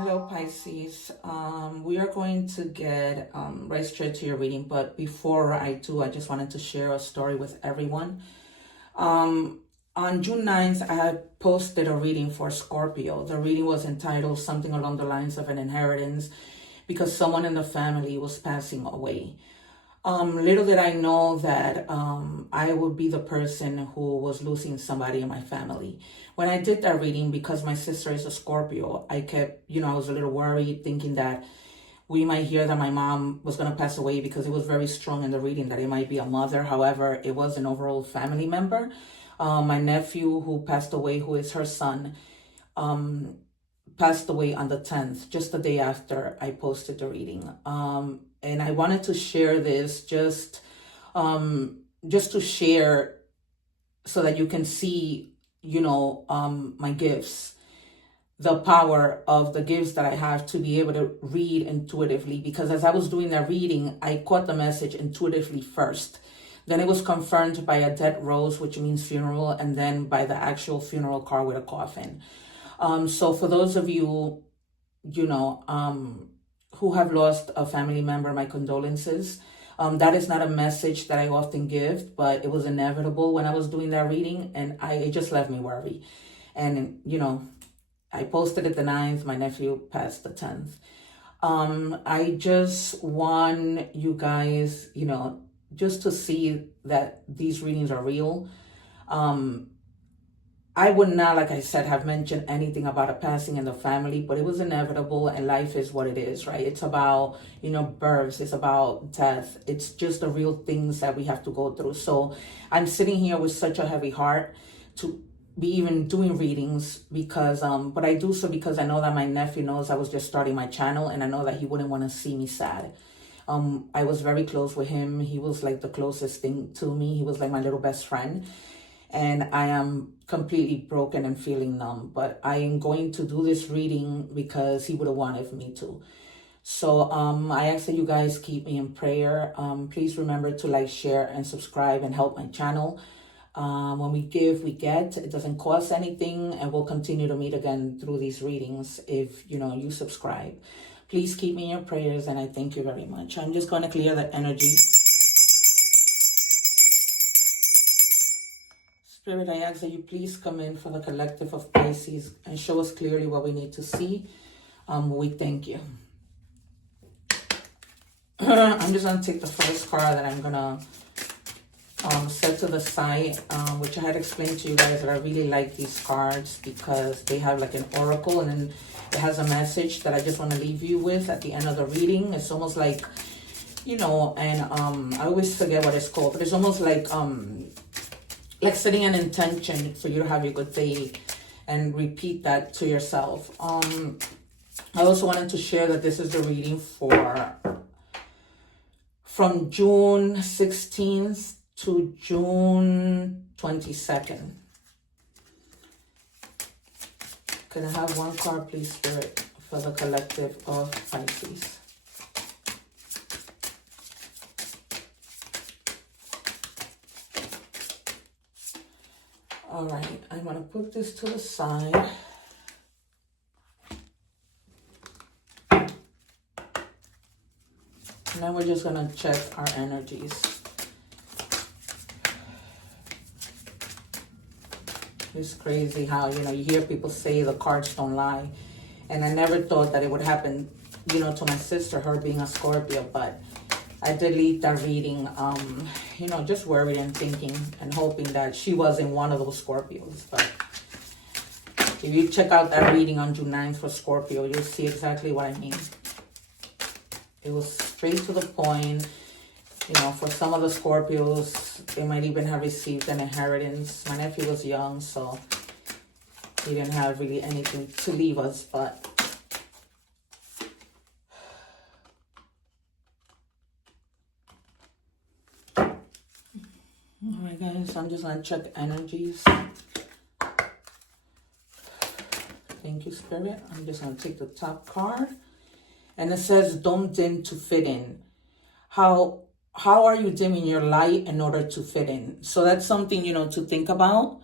Hello, Pisces. We are going to get right straight to your reading, but before I do, I just wanted to share a story with everyone. On June 9th, I had posted a reading for Scorpio. The reading was entitled something along the lines of an inheritance because someone in the family was passing away. Little did I know that I would be the person who was losing somebody in my family. When I did that reading, because my sister is a Scorpio, I kept, I was a little worried thinking that we might hear that my mom was going to pass away because it was very strong in the reading that it might be a mother. However, it was an overall family member. My nephew who passed away, who is her son, passed away on the 10th, just the day after I posted the reading. And I wanted to share this just to share so that you can see, my gifts, the power of the gifts that I have to be able to read intuitively. Because as I was doing that reading, I caught the message intuitively first. Then it was confirmed by a dead rose, which means funeral, and then by the actual funeral car with a coffin. So for those of you, who have lost a family member, my condolences. That is not a message that I often give, but it was inevitable when I was doing that reading, and it just left me worried. And, I posted it the 9th, my nephew passed the 10th. I just want you guys, just to see that these readings are real. I would not, like I said, have mentioned anything about a passing in the family, but it was inevitable, and life is what it is, right? It's about, births, it's about death. It's just the real things that we have to go through. So I'm sitting here with such a heavy heart to be even doing readings because, but I do so because I know that my nephew knows I was just starting my channel, and I know that he wouldn't want to see me sad. I was very close with him. He was like the closest thing to me. He was like my little best friend. And I am completely broken and feeling numb. But I am going to do this reading because he would have wanted me to. So I ask that you guys keep me in prayer. Please remember to like, share, and subscribe and help my channel. When we give, we get. It doesn't cost anything, and we'll continue to meet again through these readings if you subscribe. Please keep me in your prayers, and I thank you very much. I'm just going to clear that energy. Spirit, I ask that you please come in for the collective of Pisces and show us clearly what we need to see. We thank you. I'm just going to take the first card that I'm going to set to the side, which I had explained to you guys that I really like these cards because they have like an oracle, and then it has a message that I just want to leave you with at the end of the reading. It's almost like, and I always forget what it's called, but it's almost like setting an intention for you to have a good day and repeat that to yourself. I also wanted to share that this is the reading from June 16th to June 22nd. Can I have one card, please, Spirit, for the collective of Pisces? All right, I'm going to put this to the side. Now we're just going to check our energies. It's crazy how, you hear people say the cards don't lie. And I never thought that it would happen, to my sister, her being a Scorpio, but I did leave that reading, just worried and thinking and hoping that she wasn't one of those Scorpios. But if you check out that reading on June 9th for Scorpio, you'll see exactly what I mean. It was straight to the point. For some of the Scorpios, they might even have received an inheritance. My nephew was young, so he didn't have really anything to leave us, but alright guys, I'm just going to check energies. Thank you, Spirit. I'm just going to take the top card. And it says, don't dim to fit in. How are you dimming your light in order to fit in? So that's something, to think about.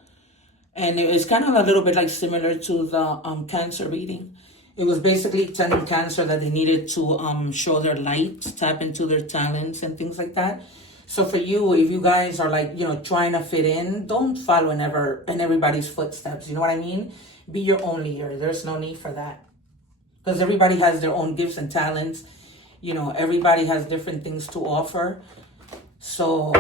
And it's kind of a little bit like similar to the Cancer reading. It was basically telling Cancer that they needed to show their light, tap into their talents and things like that. So for you, if you guys are like, trying to fit in, don't follow in everybody's footsteps. You know what I mean? Be your own leader. There's no need for that. Because everybody has their own gifts and talents. Everybody has different things to offer. So,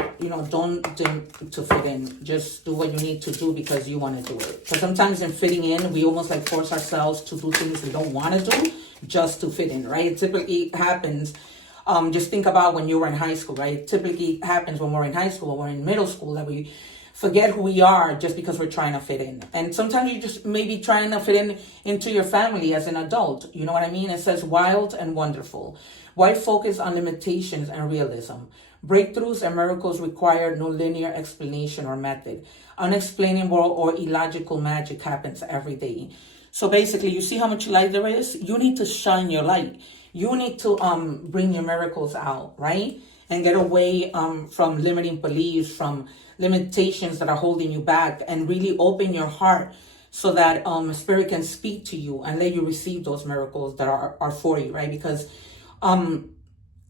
don't to fit in. Just do what you need to do because you want to do it. Because sometimes in fitting in, we almost like force ourselves to do things we don't want to do just to fit in, right? It typically happens. Just think about when you were in high school, right? It typically happens when we're in high school or we're in middle school that we forget who we are just because we're trying to fit in. And sometimes you just maybe trying to fit in into your family as an adult. You know what I mean? It says wild and wonderful. Why focus on limitations and realism? Breakthroughs and miracles require no linear explanation or method. Unexplainable or illogical magic happens every day. So basically, you see how much light there is? You need to shine your light. You need to bring your miracles out, right? And get away from limiting beliefs, from limitations that are holding you back, and really open your heart so that Spirit can speak to you and let you receive those miracles that are for you, right? Because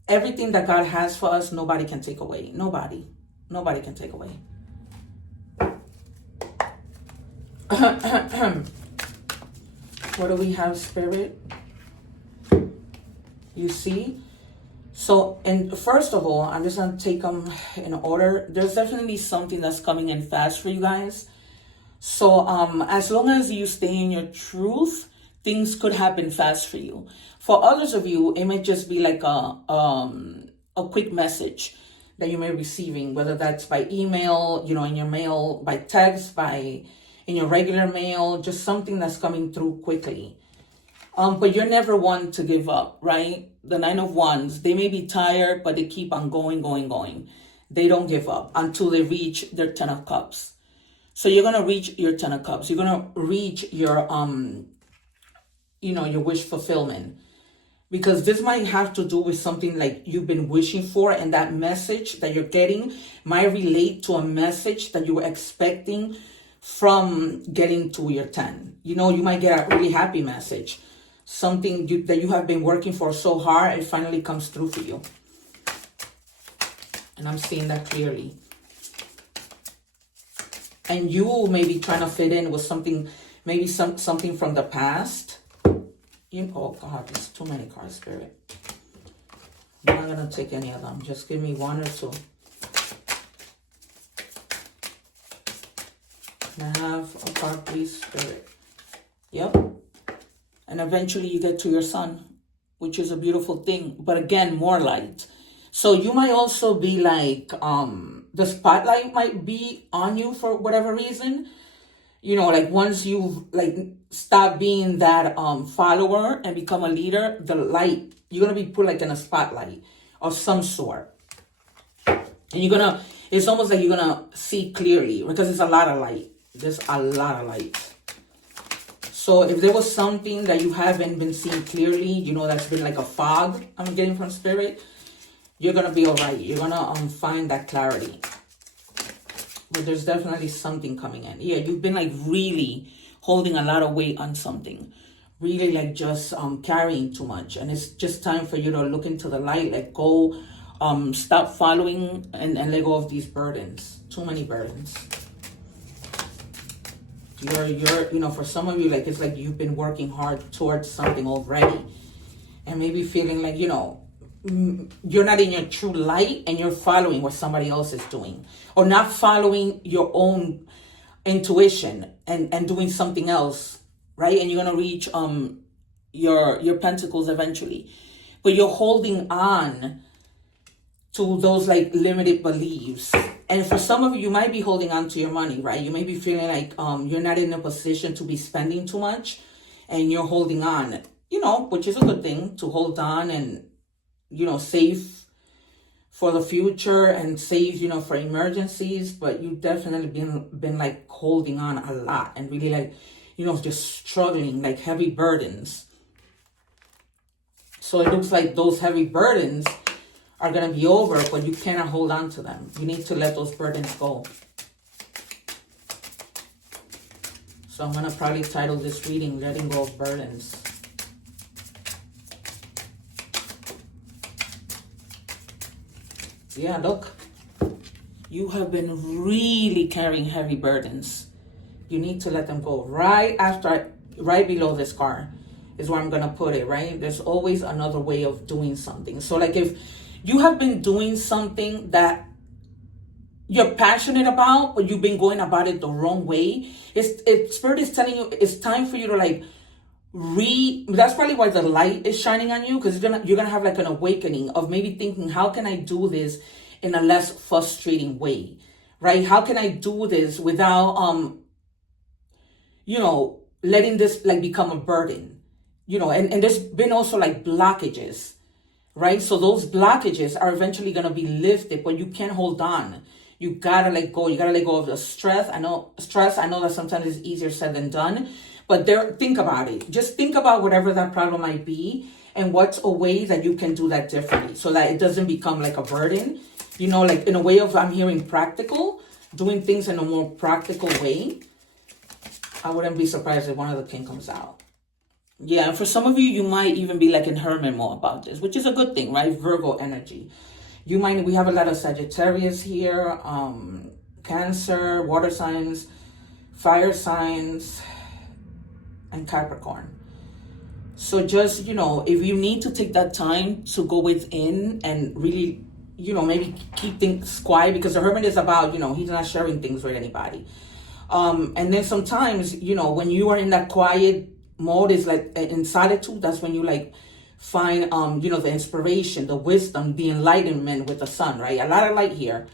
everything that God has for us, nobody can take away. Nobody can take away. What do we have, Spirit? You see? So, and first of all, I'm just going to take them in order. There's definitely something that's coming in fast for you guys. So, as long as you stay in your truth, things could happen fast for you. For others of you, it may just be like a quick message that you may be receiving, whether that's by email, in your mail, by text, in your regular mail, just something that's coming through quickly. But you're never one to give up, right? The 9 of Wands, they may be tired, but they keep on going. They don't give up until they reach their 10 of Cups. So you're going to reach your 10 of Cups. You're going to reach your, your wish fulfillment. Because this might have to do with something like you've been wishing for, and that message that you're getting might relate to a message that you were expecting from getting to your 10. You might get a really happy message. Something that you have been working for so hard, it finally comes through for you. And I'm seeing that clearly. And you may be trying to fit in with something, maybe something from the past. Oh God, there's too many cards, Spirit. I'm not going to take any of them. Just give me one or two. Can I have a card, please, Spirit? Yep. And eventually you get to your sun, which is a beautiful thing. But again, more light. So you might also be like, the spotlight might be on you for whatever reason. Like once you stop being that follower and become a leader, the light, you're going to be put like in a spotlight of some sort. And it's almost like you're going to see clearly because it's a lot of light. There's a lot of light. So if there was something that you haven't been seeing clearly, that's been like a fog I'm getting from Spirit, you're going to be all right. You're going to find that clarity. But there's definitely something coming in. Yeah, you've been like really holding a lot of weight on something. Really like just carrying too much. And it's just time for you to look into the light, let go, stop following and let go of these burdens. Too many burdens. You're for some of you, like it's like you've been working hard towards something already. And maybe feeling like, you're not in your true light and you're following what somebody else is doing. Or not following your own intuition and doing something else, right? And you're going to reach your pentacles eventually. But you're holding on to those like limited beliefs. And for some of you, you might be holding on to your money, right? You may be feeling like you're not in a position to be spending too much and you're holding on, which is a good thing to hold on and, save for the future and save, for emergencies. But you definitely been like holding on a lot and really like, just struggling, like heavy burdens. So it looks like those heavy burdens are going to be over, but you cannot hold on to them. You need to let those burdens go. So I'm going to probably title this reading, Letting Go of Burdens. Yeah, look. You have been really carrying heavy burdens. You need to let them go. Right below this car is where I'm going to put it, right? There's always another way of doing something. So like if you have been doing something that you're passionate about, but you've been going about it the wrong way, Spirit is telling you it's time for you to like that's probably why the light is shining on you, because you're gonna have like an awakening of maybe thinking, how can I do this in a less frustrating way, right? How can I do this without letting this like become a burden, and there's been also like blockages, right? So those blockages are eventually gonna be lifted, but you can't hold on. You gotta let go. You gotta let go of the stress. I know that sometimes it's easier said than done. But think about it. Just think about whatever that problem might be and what's a way that you can do that differently so that it doesn't become like a burden. Like in a way of, I'm hearing practical, doing things in a more practical way. I wouldn't be surprised if one of the king comes out. Yeah, and for some of you, you might even be like in hermit mode about this, which is a good thing, right? Virgo energy. We have a lot of Sagittarius here, Cancer, water signs, fire signs, and Capricorn. So just, if you need to take that time to go within and really, maybe keep things quiet, because the hermit is about, he's not sharing things with anybody. And then sometimes, when you are in that quiet mode, is like in solitude, that's when you like find, the inspiration, the wisdom, the enlightenment with the sun, right? A lot of light here.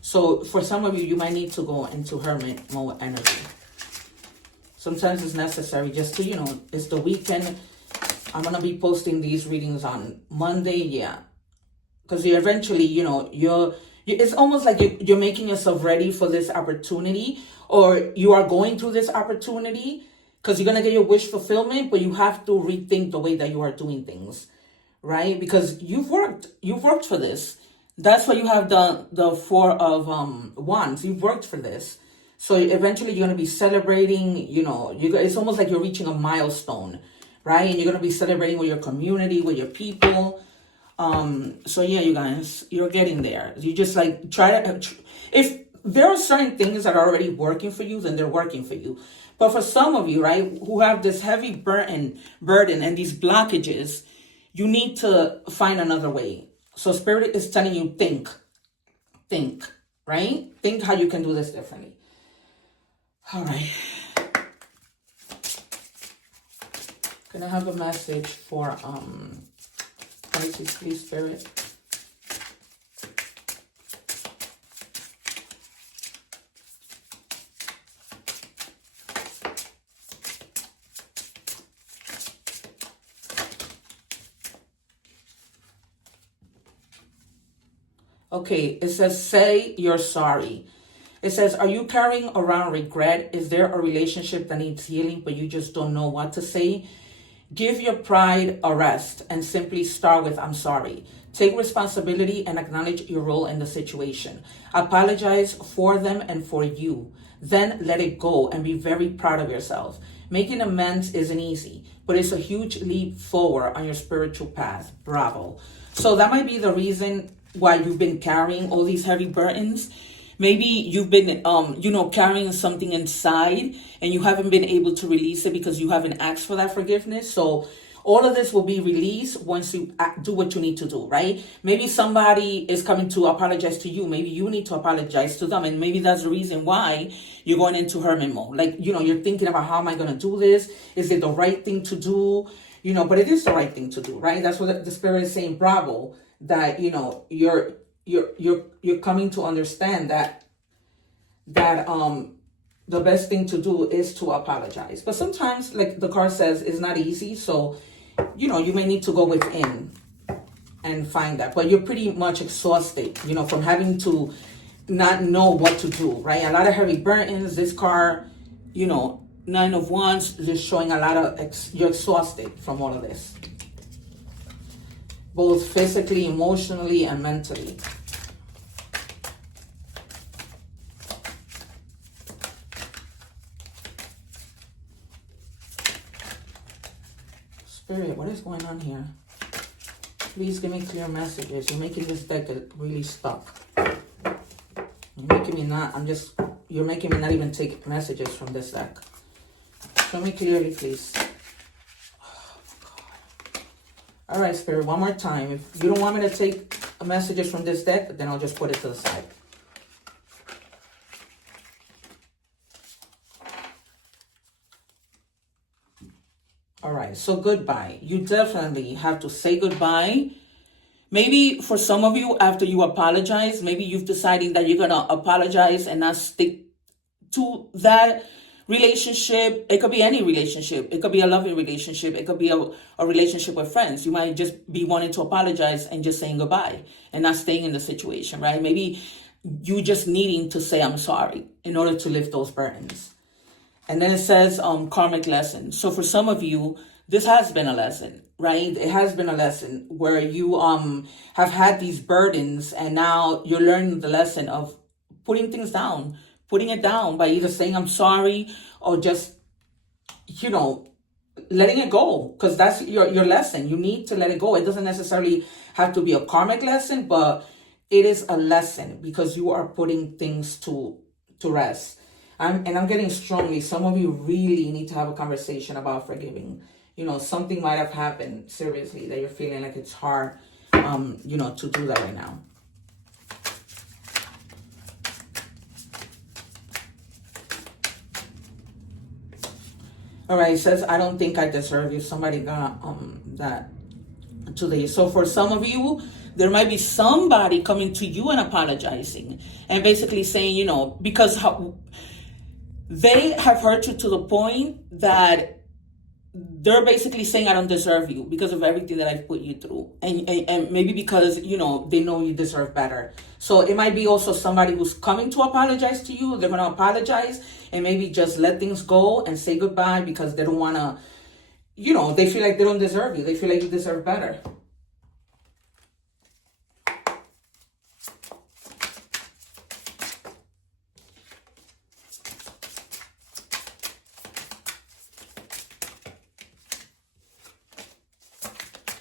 So for some of you, you might need to go into hermit mode energy. Sometimes it's necessary just to, it's the weekend. I'm going to be posting these readings on Monday. Yeah. Because you eventually, it's almost like you're making yourself ready for this opportunity, or you are going through this opportunity because you're going to get your wish fulfillment, but you have to rethink the way that you are doing things, right? Because you've worked for this. That's why you have the Four of Wands. You've worked for this. So eventually you're going to be celebrating, it's almost like you're reaching a milestone, right? And you're going to be celebrating with your community, with your people. So yeah, you guys, you're getting there. You just like if there are certain things that are already working for you, then they're working for you. But for some of you, right, who have this heavy burden and these blockages, you need to find another way. So Spirit is telling you, think, right? Think how you can do this differently. All right. Can I have a message for Pisces, please, Spirit? Okay, it says, say you're sorry. It says, are you carrying around regret? Is there a relationship that needs healing, but you just don't know what to say? Give your pride a rest and simply start with, I'm sorry. Take responsibility and acknowledge your role in the situation. Apologize for them and for you. Then let it go and be very proud of yourself. Making amends isn't easy, but it's a huge leap forward on your spiritual path. Bravo. So that might be the reason why you've been carrying all these heavy burdens. Maybe you've been, carrying something inside and you haven't been able to release it because you haven't asked for that forgiveness. So all of this will be released once you do what you need to do, right? Maybe somebody is coming to apologize to you. Maybe you need to apologize to them. And maybe that's the reason why you're going into hermit mode. Like, you're thinking about, how am I going to do this? Is it the right thing to do? But it is the right thing to do, right? That's what the Spirit is saying. Bravo. That, you're coming to understand that the best thing to do is to apologize. But sometimes, like the card says, it's not easy. So, you may need to go within and find that. But you're pretty much exhausted, from having to not know what to do, right? A lot of heavy burdens. This card, 9 of Wands, just showing a lot of, you're exhausted from all of this. Both physically, emotionally, and mentally. Spirit, what is going on here? Please give me clear messages. You're making this deck really stuck. You're making me not even take messages from this deck. Show me clearly, please. All right, Spirit, one more time. If you don't want me to take messages from this deck, then I'll just put it to the side. All right, so goodbye. You definitely have to say goodbye. Maybe for some of you, after you apologize, maybe you've decided that you're going to apologize and not stick to that relationship. It could be any relationship. It could be a loving relationship. It could be a relationship with friends. You might just be wanting to apologize and just saying goodbye and not staying in the situation, right? Maybe you just needing to say, I'm sorry, in order to lift those burdens. And then it says karmic lesson. So for some of you, this has been a lesson, right? It has been a lesson where you have had these burdens, and now you're learning the lesson of putting things down, putting it down by either saying I'm sorry or just, letting it go, because that's your lesson. You need to let it go. It doesn't necessarily have to be a karmic lesson, but it is a lesson because you are putting things to rest. I'm getting strongly, some of you really need to have a conversation about forgiving. Something might have happened, seriously, that you're feeling like it's hard, to do that right now. All right, it says, I don't think I deserve you. Somebody got that today. So for some of you, there might be somebody coming to you and apologizing and basically saying, because they have hurt you to the point that they're basically saying, I don't deserve you because of everything that I've put you through. And maybe because, they know you deserve better. So it might be also somebody who's coming to apologize to you. They're going to apologize and maybe just let things go and say goodbye because they don't want to, they feel like they don't deserve you. They feel like you deserve better.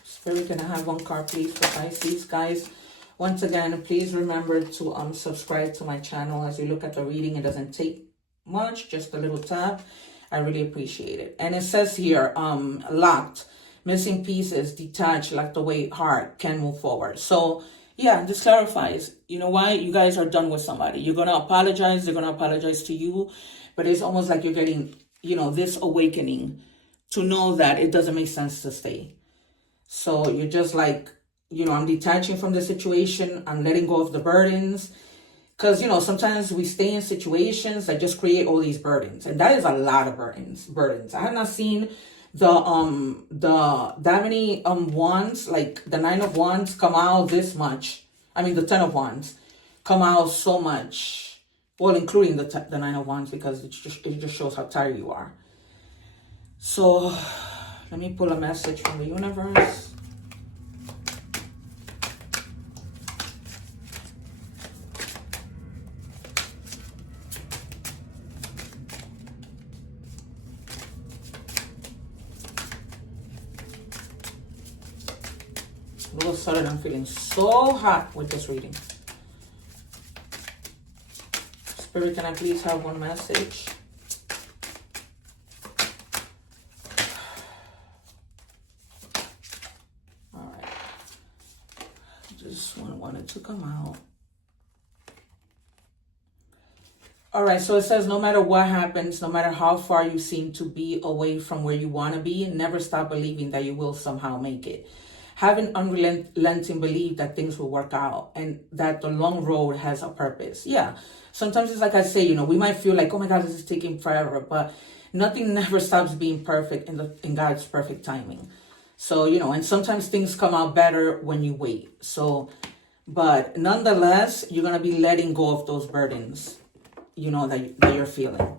Spirit, can I have one card, please, for Pisces? Guys, once again, please remember to subscribe to my channel. As you look at the reading, it doesn't take much, just a little tap. I really appreciate it. And it says here, locked, missing pieces, detached, locked away, heart, can move forward. So, yeah, this clarifies, why you guys are done with somebody. You're going to apologize. They're going to apologize to you. But it's almost like you're getting, this awakening to know that it doesn't make sense to stay. So you're just like, I'm detaching from the situation. I'm letting go of the burdens. Because, sometimes we stay in situations that just create all these burdens. And that is a lot of burdens. I have not seen that many wands, like the 9 of Wands, come out this much. I mean, the 10 of Wands come out so much. Well, including the 9 of Wands, because it just shows how tired you are. So let me pull a message from the universe. All of a sudden, I'm feeling so hot with this reading. Spirit, can I please have one message? Wanted to come out. All right, so it says, no matter what happens, no matter how far you seem to be away from where you want to be, never stop believing that you will somehow make it. Have an unrelenting belief that things will work out and that the long road has a purpose. Yeah, sometimes it's like I say, we might feel like, oh my God, this is taking forever, but nothing never stops being perfect in God's perfect timing. So, and sometimes things come out better when you wait. So, but nonetheless, you're going to be letting go of those burdens, that you're feeling.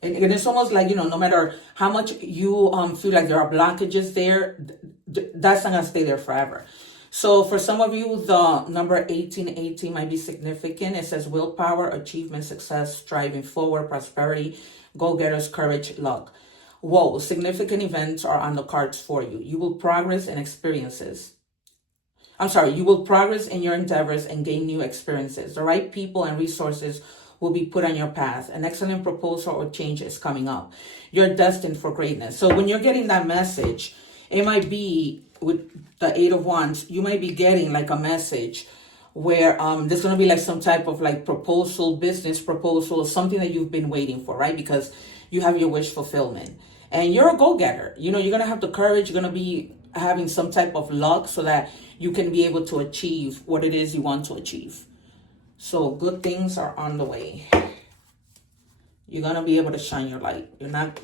And it's almost like, no matter how much you feel like there are blockages there, that's not going to stay there forever. So for some of you, the number 1818 might be significant. It says willpower, achievement, success, striving forward, prosperity, go-getters, courage, luck. Whoa, significant events are on the cards for you. You will progress in experiences. You will progress in your endeavors and gain new experiences. The right people and resources will be put on your path. An excellent proposal or change is coming up. You're destined for greatness. So when you're getting that message, it might be with the Eight of Wands, you might be getting like a message where there's going to be like some type of like proposal, business proposal, something that you've been waiting for, right? Because you have your wish fulfillment and you're a go-getter. You know, you're going to have the courage. You're going to be having some type of luck so that you can be able to achieve what it is you want to achieve. So good things are on the way. You're going to be able to shine your light. You're not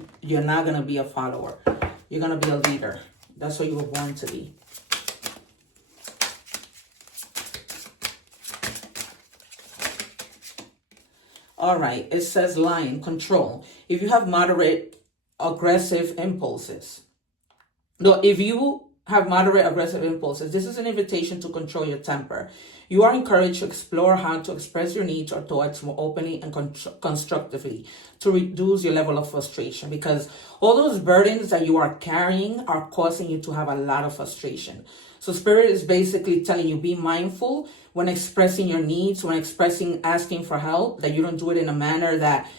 going to be a follower. You're going to be a leader. That's what you were born to be. All right. It says Lion, control. If you have moderate aggressive impulses. No, if you have moderate aggressive impulses, this is an invitation to control your temper. You are encouraged to explore how to express your needs or thoughts more openly and constructively to reduce your level of frustration, because all those burdens that you are carrying are causing you to have a lot of frustration. So Spirit is basically telling you, be mindful when expressing your needs, when asking for help, that you don't do it in a manner that,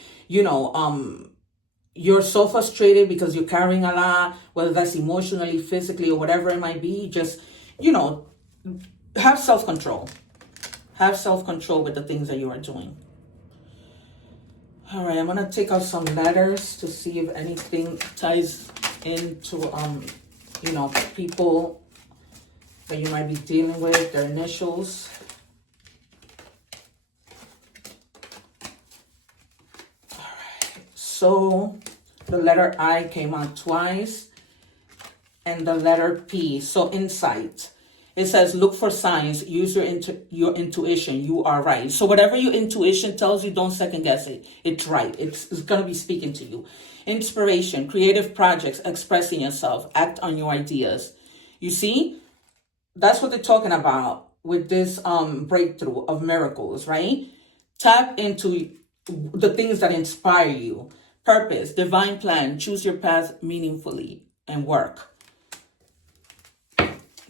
you're so frustrated because you're carrying a lot, whether that's emotionally, physically, or whatever it might be. Just, have self-control. Have self-control with the things that you are doing. All right, I'm going to take out some letters to see if anything ties into, people that you might be dealing with, their initials. All right, so the letter I came out twice and the letter P, so insight. It says, look for signs, use your intuition. You are right. So whatever your intuition tells you, don't second guess it. It's right. It's going to be speaking to you. Inspiration, creative projects, expressing yourself, act on your ideas. You see, that's what they're talking about with this breakthrough of miracles, right? Tap into the things that inspire you. Purpose, divine plan, choose your path meaningfully and work.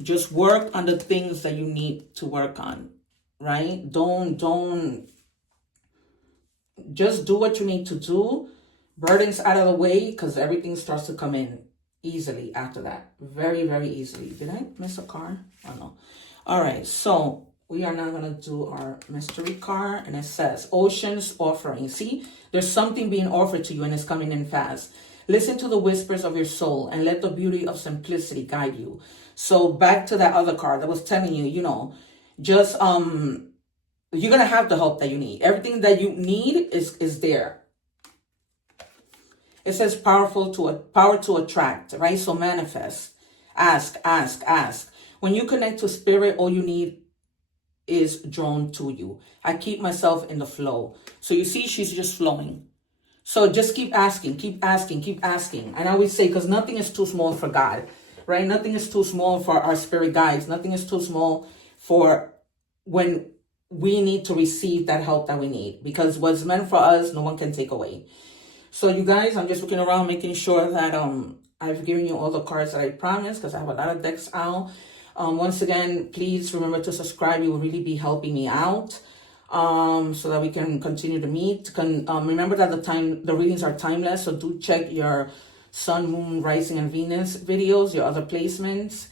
Just work on the things that you need to work on, right? Don't just do what you need to do. Burdens out of the way, because everything starts to come in easily after that. Very, very easily. Did I miss a card? Oh, no. All right, so we are now going to do our mystery card, and it says Ocean's Offering. See, there's something being offered to you, and it's coming in fast. Listen to the whispers of your soul and let the beauty of simplicity guide you. So back to that other card that was telling you, just you're going to have the help that you need. Everything that you need is there. It says power to attract, right? So manifest, ask. When you connect to Spirit, all you need is drawn to you. I keep myself in the flow. So you see, she's just flowing. So just keep asking. And I always say, because nothing is too small for God, right? Nothing is too small for our spirit guides. Nothing is too small for when we need to receive that help that we need. Because what's meant for us, no one can take away. So you guys, I'm just looking around, making sure that I've given you all the cards that I promised, because I have a lot of decks out. Once again, please remember to subscribe. You will really be helping me out. So that we can continue to meet. Remember that the readings are timeless, so do check your Sun, Moon, Rising, and Venus videos, your other placements.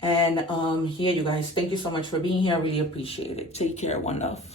And here, you guys, thank you so much for being here. I really appreciate it. Take care. One love.